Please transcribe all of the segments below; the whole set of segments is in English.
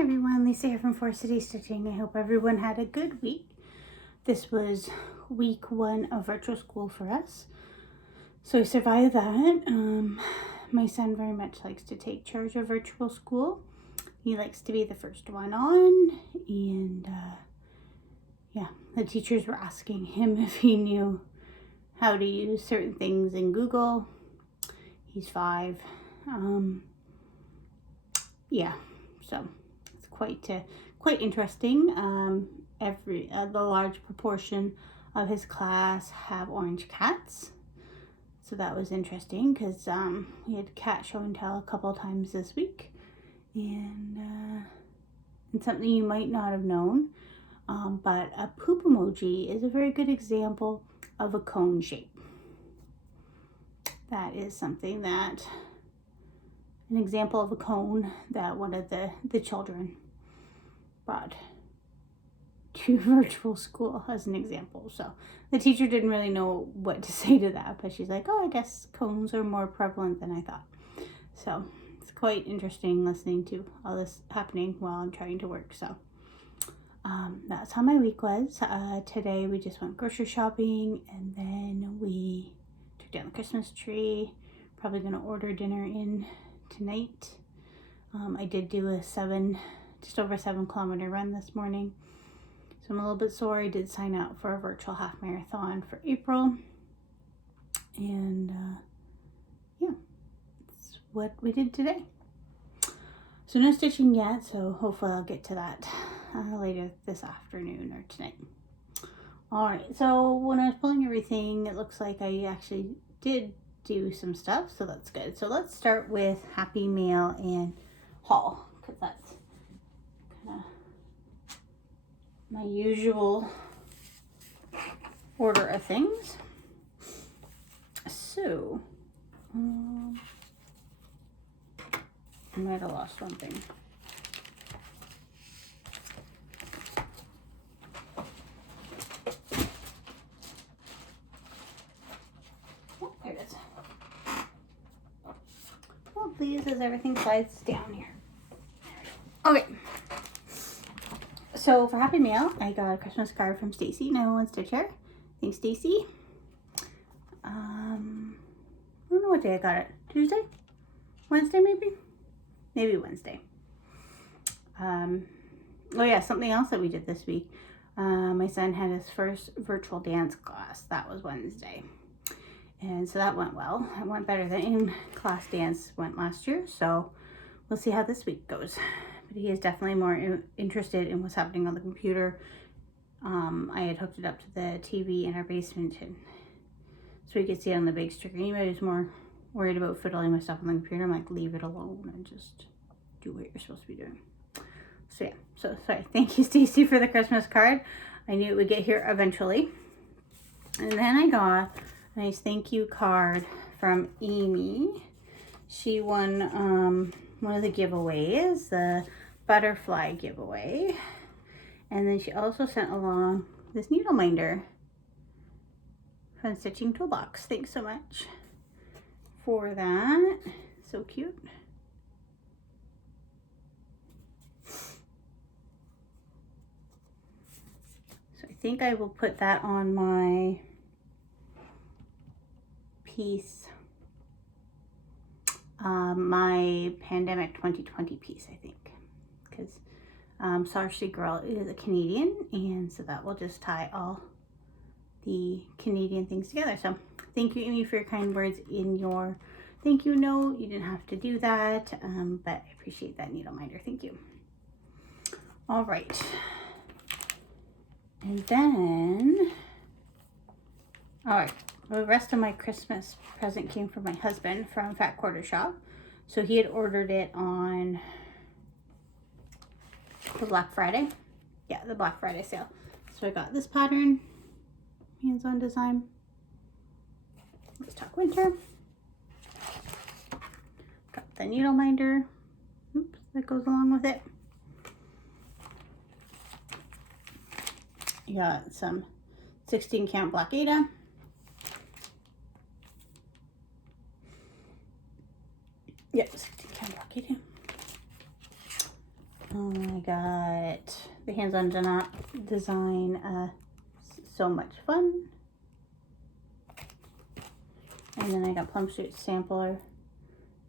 Hi everyone, Lisa here from Four City Stitching. I hope everyone had a good week. This was week 1 of virtual school for us. So we survived that. My son very much likes to take charge of virtual school. He likes to be the first one on, and yeah, the teachers were asking him if he knew how to use certain things in Google. He's 5. Yeah, so it's quite interesting. The large proportion of his class have orange cats, so that was interesting because we had cat show and tell a couple times this week, and something you might not have known, but a poop emoji is a very good example of a cone shape. That is something that an example of a cone that one of the children brought to virtual school as an example. So the teacher didn't really know what to say to that, but she's like, oh, I guess cones are more prevalent than I thought. So it's quite interesting listening to all this happening while I'm trying to work. So that's how my week was. Today we just went grocery shopping, and then we took down the Christmas tree. Probably gonna order dinner in tonight. I did do just over 7 kilometer run this morning, so I'm a little bit sore. I did sign up for a virtual half marathon for April, and yeah, that's what we did today. So no stitching yet, so hopefully I'll get to that later this afternoon or tonight. Alright, so when I was pulling everything, it looks like I actually did do some stuff, so that's good. So let's start with Happy Mail and haul, because that's kind of my usual order of things. So I might have lost one thing. Oh, there it is. Oh, please, as everything slides down here. Okay. So for Happy Mail, I got a Christmas card from Stacy, 911 Stitcher. Thanks, Stacy. I don't know what day I got it. Tuesday? Wednesday, maybe? Maybe Wednesday. Oh yeah, something else that we did this week. My son had his first virtual dance class. That was Wednesday. And so that went well. It went better than in-class dance went last year. So we'll see how this week goes. But he is definitely more interested in what's happening on the computer. I had hooked it up to the TV in our basement, and so he could see it on the big screen. But he was more worried about fiddling with stuff on the computer. I'm like, leave it alone and just do what you're supposed to be doing. So yeah, so sorry. Thank you, Stacy, for the Christmas card. I knew it would get here eventually. And then I got a nice thank you card from Amy. She won one of the giveaways, the butterfly giveaway. And then she also sent along this needle minder from Stitching Toolbox. Thanks so much for that. So cute. So I think I will put that on my piece, my Pandemic 2020 piece, I think, because Sarcy Girl is a Canadian, and so that will just tie all the Canadian things together. So thank you, Amy, for your kind words in your thank you note. You didn't have to do that, but I appreciate that needle minder. Thank you. All right. And then, all right, the rest of my Christmas present came from my husband from Fat Quarter Shop. So he had ordered it on the Black Friday. Yeah, the Black Friday sale. So I got this pattern, hands-on design. Let's talk winter. Got the needle minder. Oops, that goes along with it. You got some 16 count Black Ada. Yep, 16 count Black Ada. I got the Hands-On Design So Much Fun. And then I got Plum Suit Sampler,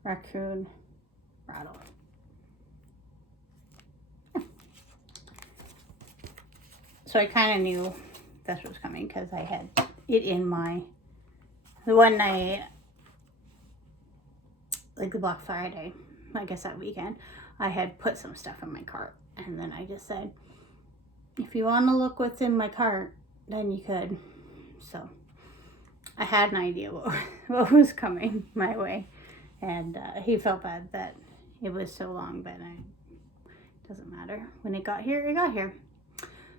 Raccoon, Rattle. So I kind of knew this was coming because I had it in the one night, like the Black Friday, I guess that weekend, I had put some stuff in my cart. And then I just said, if you want to look what's in my cart, then you could. So I had an idea what was coming my way. And he felt bad that it was so long, but it doesn't matter. When it got here, it got here.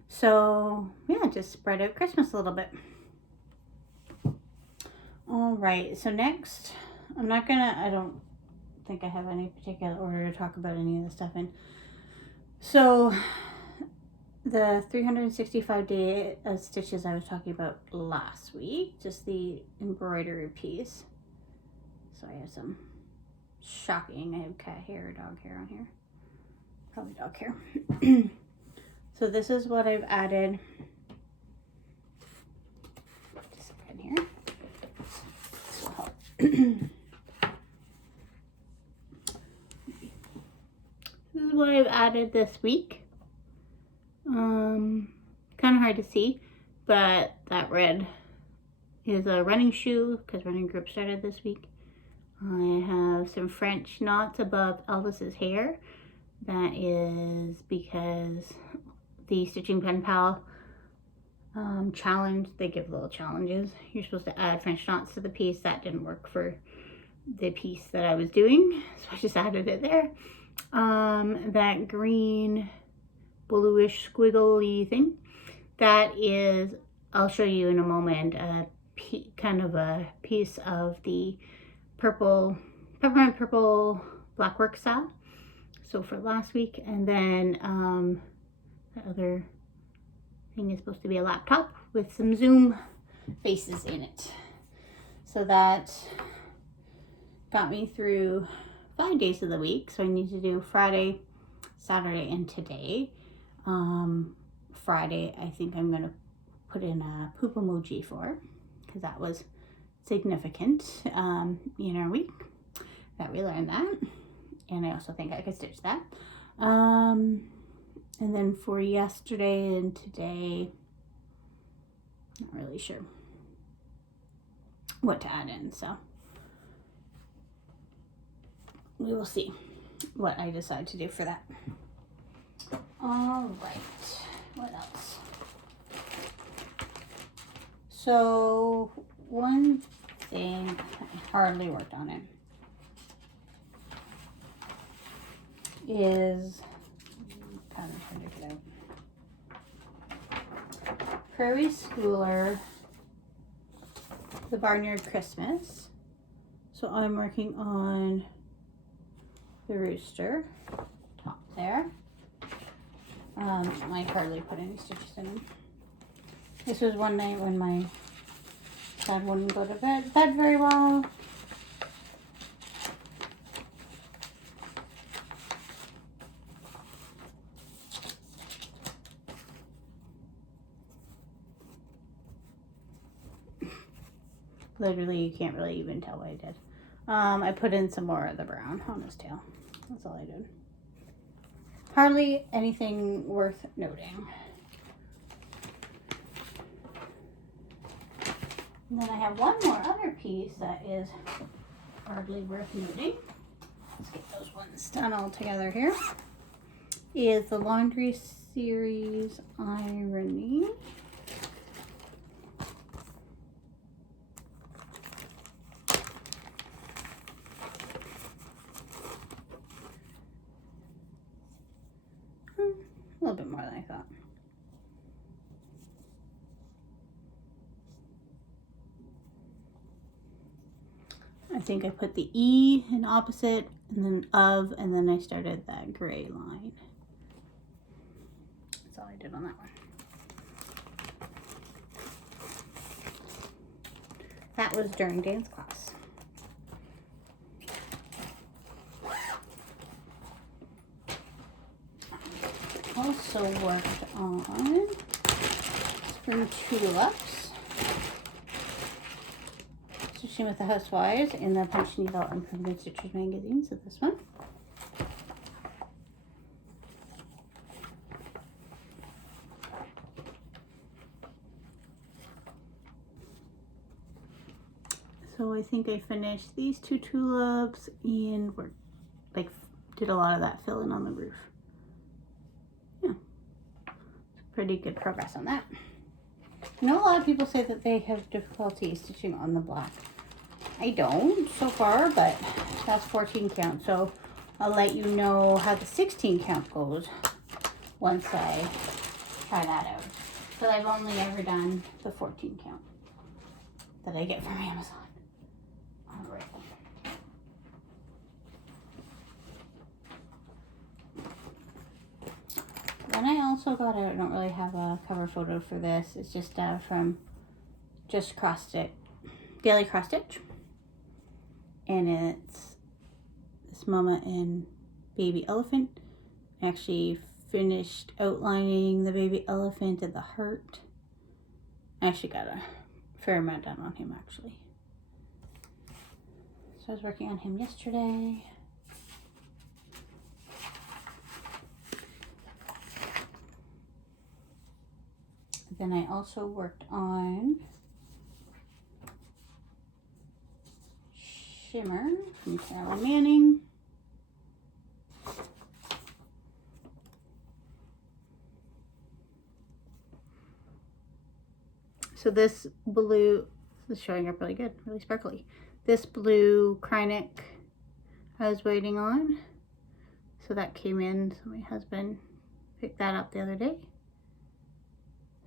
So yeah, just spread out Christmas a little bit. All right, so next, I don't think I have any particular order to talk about any of the stuff in. So the 365-day stitches I was talking about last week, just the embroidery piece. So I have some shocking, I have cat hair or dog hair on here. Probably dog hair. So this is what I've added. Just in here. This will help. This is what I've added this week. Kind of hard to see, but that red is a running shoe because running group started this week. I have some French knots above Elvis's hair. That is because the Stitching Pen Pal challenge, they give little challenges. You're supposed to add French knots to the piece. That didn't work for the piece that I was doing, so I just added it there. That green bluish squiggly thing, that is, I'll show you in a moment, kind of a piece of the peppermint purple Blackwork style. So for last week, and then the other thing is supposed to be a laptop with some zoom faces in it. So that got me through 5 days of the week. So I need to do Friday, Saturday, and today. Friday, I think I'm going to put in a poop emoji for, because that was significant in our week that we learned that. And I also think I could stitch that. And then for yesterday and today, not really sure what to add in. So we will see what I decide to do for that. All right, what else? So one thing, I hardly worked on it, is kind of trying to get out. Prairie Schooler, the Barnyard Christmas. So I'm working on the rooster top there. I hardly put any stitches in them. This was one night when my dad wouldn't go to bed very well. Literally, you can't really even tell what I did. I put in some more of the brown on his tail. That's all I did. Hardly anything worth noting. And then I have one more other piece that is hardly worth noting. Let's get those ones done all together here. Is the Laundry Series Irony. A little bit more than I thought. I think I put the E in opposite and then of, and then I started that gray line. That's all I did on that one. That was during dance class. also worked on spring tulips, stitching with the Housewives in the Punch Needle Improvement Stitchers magazine, so this one. So I think I finished these 2 tulips and worked, like, did a lot of that fill in on the roof. Yeah, pretty good progress on that. I know a lot of people say that they have difficulty stitching on the black. I don't so far, but that's 14 count, so I'll let you know how the 16 count goes once I try that out. But I've only ever done the 14 count that I get from Amazon. All right. Then I also got I don't really have a cover photo for this. It's just from Just Cross Stitch, Daily Cross Stitch. And it's this Mama and Baby Elephant. I actually finished outlining the baby elephant and the heart. I actually got a fair amount done on him actually. So I was working on him yesterday. Then I also worked on Shimmer from Carolyn Manning. So this blue, this is showing up really good, really sparkly. This blue Krynic I was waiting on. So that came in, so my husband picked that up the other day.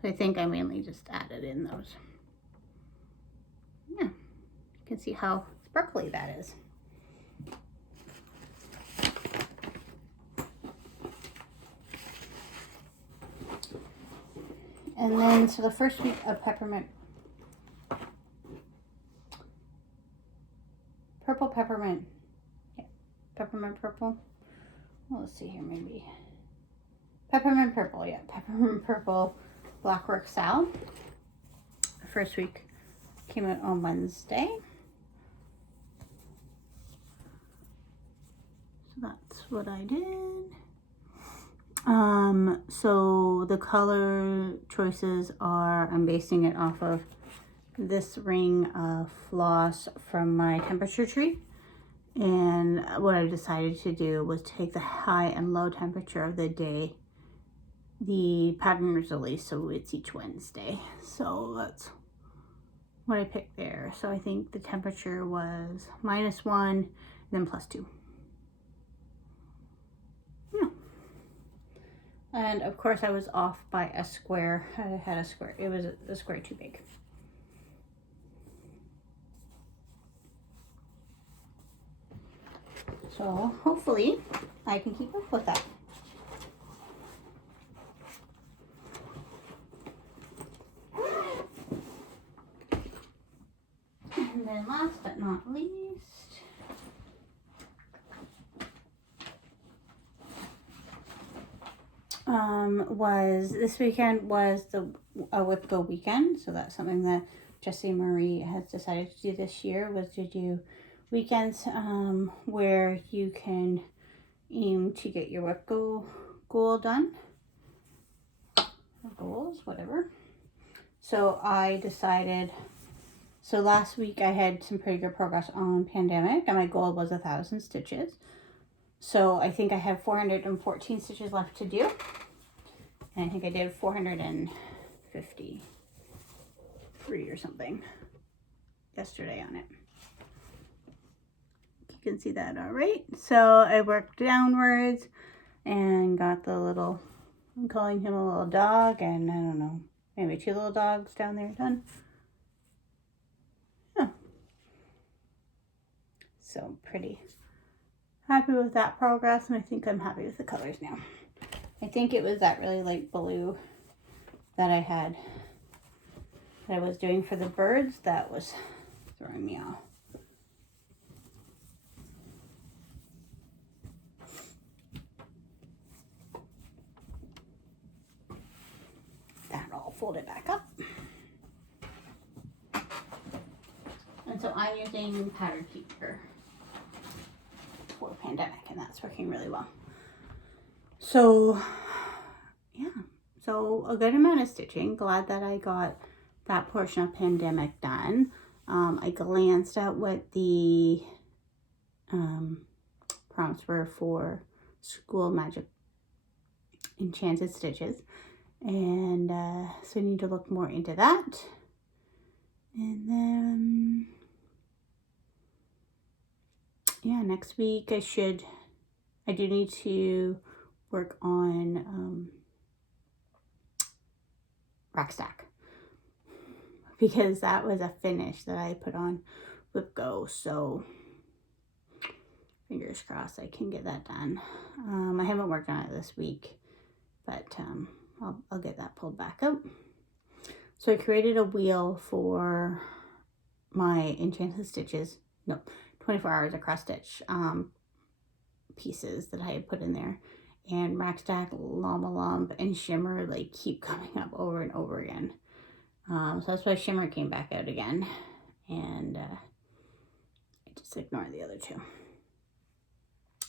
So I think I mainly just added in those. Yeah, you can see how sparkly that is. And then, so the first week of peppermint, peppermint, yeah, peppermint purple. Well, let's see here, maybe peppermint purple, yeah, peppermint purple Blackwork Sal. The first week came out on Wednesday. So that's what I did. So the color choices are, I'm basing it off of this ring of floss from my temperature tree. And what I decided to do was take the high and low temperature of the day. The pattern is released, so it's each Wednesday. So that's what I picked there. So I think the temperature was -1 and then +2. And of course I was off by a square. I had a square, it was a square too big. So hopefully I can keep up with that. And then last but not least, was this weekend was a Whip Go weekend. So that's something that Jessie Marie has decided to do this year, was to do weekends where you can aim to get your Whip Go goal done, or goals, whatever. So I decided, so last week I had some pretty good progress on Pandemic and my goal was 1,000 stitches. So I think I have 414 stitches left to do. And I think I did 453 or something yesterday on it. You can see that all right. So I worked downwards and got the little, I'm calling him a little dog, and I don't know, maybe 2 little dogs down there done. Yeah. So pretty happy with that progress, and I think I'm happy with the colors now. I think it was that really light blue that I was doing for the birds that was throwing me off. fold it back up. And so I'm using Pattern Keeper for Pandemic, and that's working really well. So yeah, so a good amount of stitching. Glad that I got that portion of Pandemic done. I glanced at what the prompts were for School Magic Enchanted Stitches, and so I need to look more into that. And then yeah, next week I do need to work on rack stack, because that was a finish that I put on with Go, so fingers crossed I can get that done. I haven't worked on it this week, but I'll get that pulled back out. So I created a wheel for my Enchanted Stitches, 24 hours of cross stitch pieces that I had put in there, and rack stack, llama lump, and shimmer like keep coming up over and over again. So that's why shimmer came back out again, and I just ignored the other two.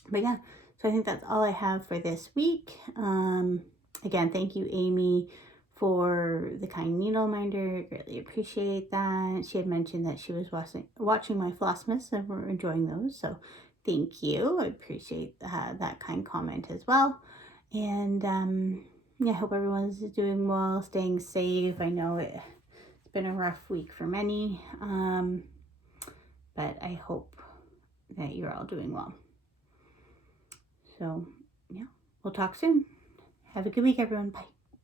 But yeah, so I think that's all I have for this week. Again, thank you, Amy, for the kind needle minder. Greatly appreciate that. She had mentioned that she was watching my Flossmas and we're enjoying those, so thank you. I appreciate that kind comment as well. And yeah, I hope everyone's doing well, staying safe. I know it's been a rough week for many, but I hope that you're all doing well. So yeah, we'll talk soon. Have a good week, everyone. Bye.